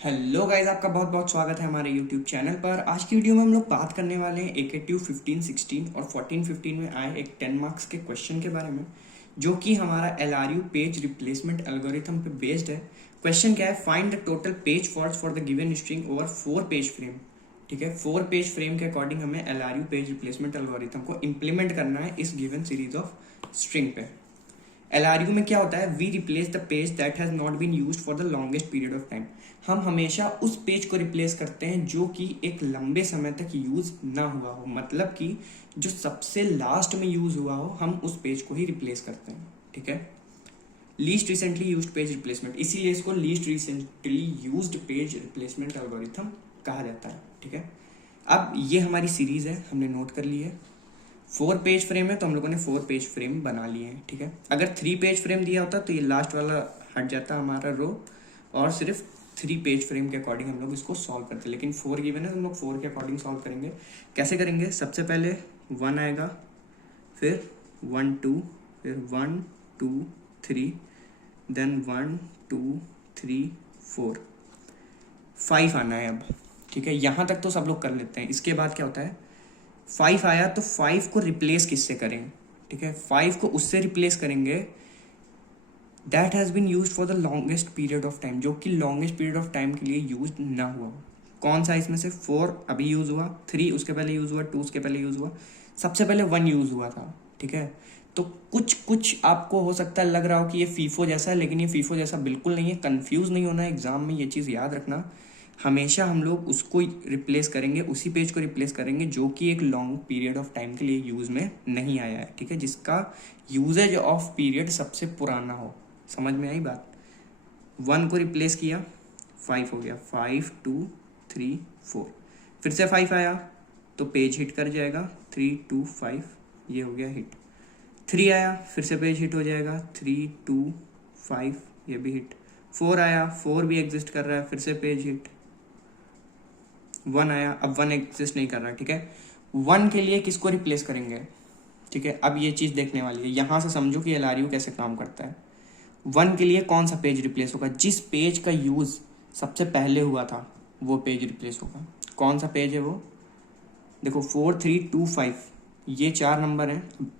Hello guys, आपका बहुत बहुत स्वागत है हमारे यूट्यूब चैनल पर। आज की वीडियो में हम लोग बात करने वाले हैं AKTU 15, 16 और 14, 15 में आए एक 10 मार्क्स के क्वेश्चन के बारे में, जो कि हमारा LRU पेज रिप्लेसमेंट एल्गोरिथम पे बेस्ड है। क्वेश्चन क्या है? Find the total page faults for the given string over 4 page frame. ठीक है, 4 पेज फ्रेम के अकॉर्डिंग हमें LRU पेज रिप्लेसमेंट एल्गोरिथम को इम्प्लीमेंट करना है इस गिवन सीरीज ऑफ स्ट्रिंग पे। LRU में क्या होता है? We replace the page that has not been used for the longest period of time. हम हमेशा उस पेज को रिप्लेस करते हैं जो कि एक लंबे समय तक यूज ना हुआ हो, मतलब कि जो सबसे लास्ट में यूज हुआ हो, हम उस पेज को ही रिप्लेस करते हैं। ठीक है, least recently used page replacement, इसीलिए इसको least recently used page replacement algorithm कहा जाता है। ठीक है, अब ये हमारी सीरीज है, हमने नोट कर ली है। 4 पेज फ्रेम है तो हम लोगों ने 4 पेज फ्रेम बना लिए हैं। ठीक है, अगर 3 पेज फ्रेम दिया होता तो ये लास्ट वाला हट जाता हमारा रो, और सिर्फ 3 पेज फ्रेम के अकॉर्डिंग हम लोग इसको सॉल्व करते, लेकिन 4 गिवन है तो हम लोग 4 के अकॉर्डिंग सॉल्व करेंगे। कैसे करेंगे? सबसे पहले 1 आएगा, फिर 1 2, फिर 1 2 3, देन 1 2 3 4 5 आना है अब। ठीक है, यहाँ तक तो सब लोग कर लेते हैं। इसके बाद क्या होता है? 5 आया तो 5 को रिप्लेस किससे करें? ठीक है, 5 को उससे रिप्लेस करेंगे that has been use for the longest period of time, जो कि लॉन्गेस्ट पीरियड ऑफ टाइम के लिए यूज ना हुआ हो। कौन सा इसमें से? 4 अभी यूज हुआ, 3 उसके पहले यूज हुआ, 2 उसके पहले यूज हुआ, सबसे पहले 1 यूज हुआ था। ठीक है, तो कुछ कुछ आपको हो सकता है लग रहा हो कि ये फीफो जैसा है, लेकिन ये फीफो जैसा बिल्कुल नहीं है। कंफ्यूज नहीं होना है एग्जाम में, ये चीज़ याद रखना। हमेशा हम लोग उसको रिप्लेस करेंगे, उसी पेज को रिप्लेस करेंगे जो कि एक लॉन्ग पीरियड ऑफ टाइम के लिए यूज़ में नहीं आया है। ठीक है, जिसका यूजेज ऑफ पीरियड सबसे पुराना हो। समझ में आई बात? 1 को रिप्लेस किया, 5 हो गया, 5 2 3 4, फिर से 5 आया तो पेज हिट कर जाएगा, 3 2 5, ये हो गया हिट। 3 आया, फिर से पेज हिट हो जाएगा, 3 2 5, ये भी हिट। 4 आया, 4 भी एग्जिस्ट कर रहा है, फिर से पेज हिट। 1 आया, अब 1 एग्जिस्ट नहीं कर रहा। ठीक है, 1 के लिए किसको रिप्लेस करेंगे? ठीक है, अब ये चीज़ देखने वाली है, यहाँ से समझो कि LRU कैसे काम करता है। 1 के लिए कौन सा पेज रिप्लेस होगा? जिस पेज का यूज़ सबसे पहले हुआ था वो पेज रिप्लेस होगा। कौन सा पेज है वो? देखो 4 3 2 5, ये 4 नंबर हैं।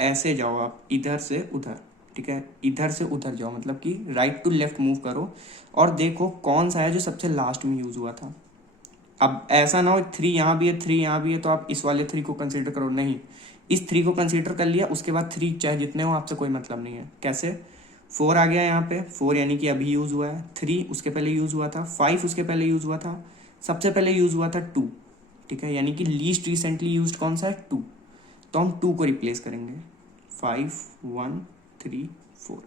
ऐसे जाओ आप इधर से उधर। ठीक है, इधर से उधर जाओ, मतलब कि राइट टू लेफ्ट मूव करो और देखो कौन सा है जो सबसे लास्ट में यूज़ हुआ था। अब ऐसा ना हो 3 यहाँ भी है, 3 यहाँ भी है, तो आप इस वाले 3 को कंसीडर करो, नहीं। इस 3 को कंसीडर कर लिया, उसके बाद 3 चाहे जितने हो आपसे कोई मतलब नहीं है। कैसे? 4 आ गया यहाँ पे, 4 यानी कि अभी यूज़ हुआ है, 3 उसके पहले यूज़ हुआ था, 5 उसके पहले यूज़ हुआ था, सबसे पहले यूज़ हुआ था 2। ठीक है, यानी कि लीस्ट रिसेंटली यूज कौन सा है? 2। तो हम 2 को रिप्लेस करेंगे, 5 1 3 4।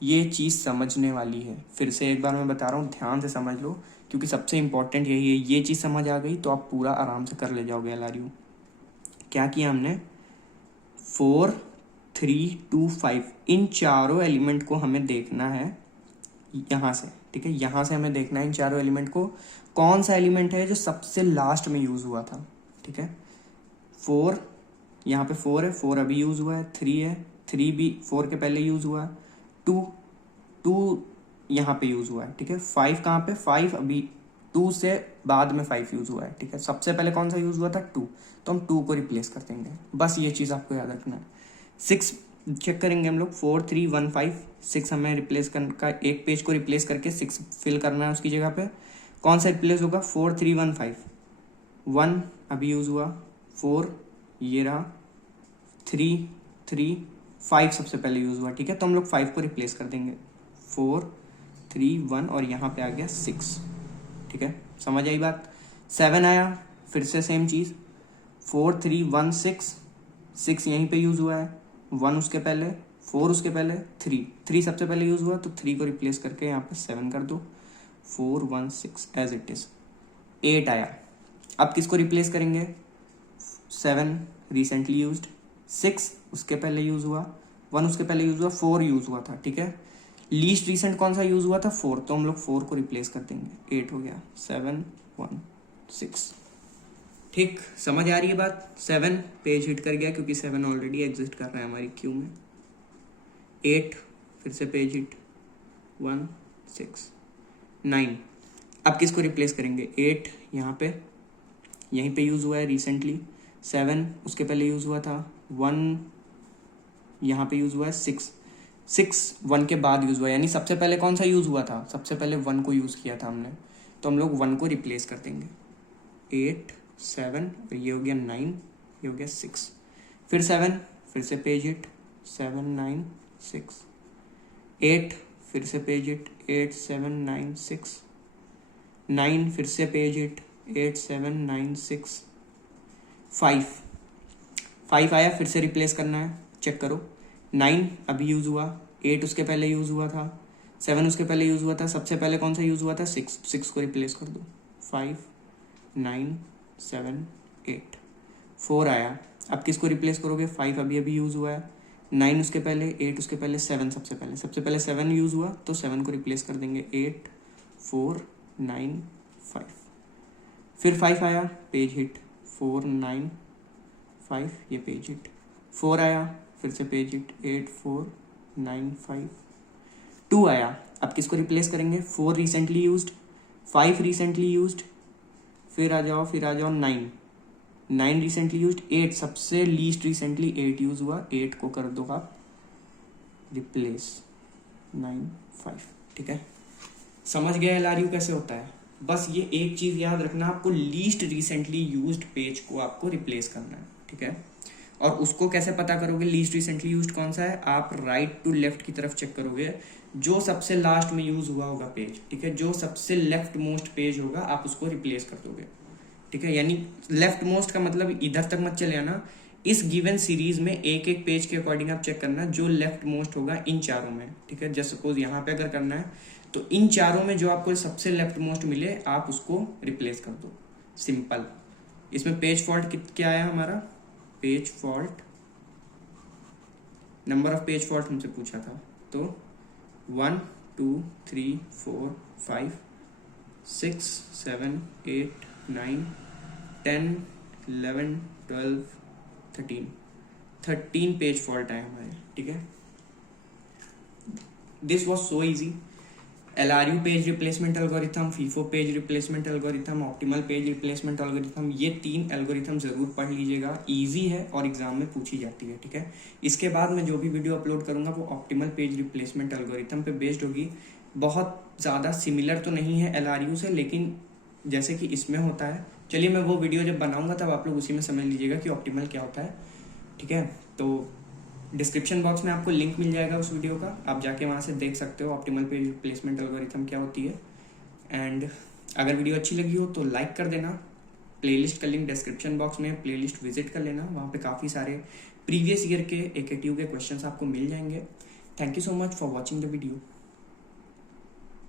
ये चीज़ समझने वाली है, फिर से एक बार मैं बता रहा हूँ, ध्यान से समझ लो, क्योंकि सबसे इंपॉर्टेंट यही है। ये चीज़ समझ आ गई तो आप पूरा आराम से कर ले जाओगे LRU। क्या किया हमने? 4 3 2 5, इन चारों एलिमेंट को हमें देखना है यहाँ से। ठीक है, यहाँ से हमें देखना है इन चारों एलिमेंट को, कौन सा एलिमेंट है जो सबसे लास्ट में यूज़ हुआ था। ठीक है, 4 यहाँ पे 4 है, 4 अभी यूज़ हुआ है, 3 है, 3 भी 4 के पहले यूज़ हुआ है, 2 2 यहाँ पे यूज़ हुआ है। ठीक है, 5 कहाँ पे? 5 अभी 2 से बाद में 5 यूज़ हुआ है। ठीक है, सबसे पहले कौन सा यूज़ हुआ था? 2, तो हम 2 को रिप्लेस कर देंगे। बस ये चीज़ आपको याद रखना है। 6 चेक करेंगे हम लोग, 4 3 1 5, 6 हमें रिप्लेस का एक पेज को रिप्लेस करके 6 फिल करना है उसकी जगह पे। कौन सा रिप्लेस होगा? 4 3 1 5, 1 अभी यूज़ हुआ, 4 ये रहा, 3 3 5 सबसे पहले यूज़ हुआ। ठीक है, तो हम लोग 5 को रिप्लेस कर देंगे, 4 3 1, और यहाँ पे आ गया 6। ठीक है, समझ आई बात? 7 आया, फिर से सेम चीज़, 4 3 1 6, 6 यहीं पे यूज़ हुआ है, 1 उसके पहले, 4 उसके पहले, 3 सबसे पहले यूज़ हुआ, तो 3 को रिप्लेस करके यहाँ पे 7 कर दो, 4 1 6 एज इट इज़। 8 आया, अब किसको रिप्लेस करेंगे? 7 रिसेंटली यूज्ड, 6 उसके पहले यूज़ हुआ, 1 उसके पहले यूज़ हुआ, 4 यूज़ हुआ था। ठीक है, लीस्ट रिसेंट कौन सा यूज़ हुआ था? 4, तो हम लोग 4 को रिप्लेस कर देंगे, 8 हो गया, 7 1 6। ठीक, समझ आ रही है बात? 7 पेज हिट कर गया क्योंकि 7 ऑलरेडी एग्जिस्ट कर रहा है हमारी क्यू में। 8 फिर से पेज हिट, 1 6 9। अब किसको रिप्लेस करेंगे? 8 यहाँ पे, यहीं पे यूज़ हुआ है रिसेंटली, 7 उसके पहले यूज़ हुआ था, 1 यहाँ पे यूज़ हुआ है, 6 1 के बाद यूज़ हुआ है, यानी सबसे पहले कौन सा यूज़ हुआ था? सबसे पहले 1 को यूज़ किया था हमने, तो हम लोग 1 को रिप्लेस कर देंगे। 8 7 और ये हो गया 9, ये हो गया 6, फिर 7, फिर से पेज हिट, 7 9 6, 8 फिर से पेज हिट, 8 7 9 6, 9 फिर से पेज हिट, 8 7 9 6, 5 आया, फिर से रिप्लेस करना है, चेक करो। 9 अभी यूज़ हुआ, 8 उसके पहले यूज़ हुआ था, 7 उसके पहले यूज़ हुआ था, सबसे पहले कौन सा यूज़ हुआ था? 6 को रिप्लेस कर दो, 5 9 7 8, 4 आया, अब किसको रिप्लेस करोगे? 5 अभी यूज़ हुआ है, 9 उसके पहले, 8 उसके पहले, 7 सबसे पहले 7 यूज़ हुआ, तो 7 को रिप्लेस कर देंगे, 8 4 9 5, फिर 5 आया, पेज हिट, 4 9 5, ये पेज हिट, 4 आया, फिर से पेज हिट, 8 4 9 5, 2 आया, अब किसको रिप्लेस करेंगे? 4 रिसेंटली यूज्ड, 5 रिसेंटली यूज्ड, फिर आ जाओ 9 रिसेंटली यूज्ड, 8 सबसे लीस्ट रिसेंटली 8 यूज हुआ, 8 को कर दो आप रिप्लेस, 9 5, ठीक है। समझ गया LRU कैसे होता है? बस ये एक चीज़ याद रखना, आपको लीस्ट रिसेंटली यूज्ड पेज को आपको रिप्लेस करना है, ठीक है। और उसको कैसे पता करोगे लीस्ट रिसेंटली यूज्ड कौन सा है? आप राइट टू लेफ्ट की तरफ चेक करोगे, जो सबसे लास्ट में यूज हुआ होगा पेज, ठीक है, जो सबसे लेफ्ट मोस्ट पेज होगा आप उसको रिप्लेस कर दोगे, ठीक है। यानी लेफ्ट मोस्ट का मतलब इधर तक मत चले आना, इस गिवन सीरीज में एक एक पेज के अकॉर्डिंग आप चेक करना जो लेफ्ट मोस्ट होगा इन चारों में, ठीक है। जस्ट सपोज यहाँ पे अगर करना है तो इन चारों में जो आपको सबसे लेफ्ट मोस्ट मिले आप उसको रिप्लेस कर दो, सिंपल। इसमें पेज फॉल्ट क्या आया हमारा? Page fault, number of page fault हमसे पूछा था, तो 1 2 3 4 5 6 7 8 9 10 11 12 13 पेज फॉल्ट आए हमारे, ठीक है। This was so easy. LRU page replacement algorithm, FIFO page replacement algorithm, optimal page replacement algorithm, ये 3 एल्गोरिथम जरूर पढ़ लीजिएगा, इजी है और एग्जाम में पूछी जाती है, ठीक है। इसके बाद मैं जो भी वीडियो अपलोड करूंगा वो ऑप्टिमल पेज रिप्लेसमेंट एल्गोरिथम पे बेस्ड होगी। बहुत ज़्यादा सिमिलर तो नहीं है LRU से, लेकिन जैसे कि इसमें होता है, चलिए मैं वो वीडियो जब बनाऊंगा तब आप लोग उसी में समझ लीजिएगा कि ऑप्टिमल क्या होता है, ठीक है। तो डिस्क्रिप्शन बॉक्स में आपको लिंक मिल जाएगा उस वीडियो का, आप जाके वहाँ से देख सकते हो ऑप्टिमल पेज रिप्लेसमेंट एल्गोरिथम क्या होती है। एंड अगर वीडियो अच्छी लगी हो तो लाइक कर देना, प्लेलिस्ट का लिंक डिस्क्रिप्शन बॉक्स में, प्लेलिस्ट विजिट कर लेना, वहाँ पे काफ़ी सारे प्रीवियस ईयर के AKTU के क्वेश्चंस आपको मिल जाएंगे। Thank you so much for watching the video.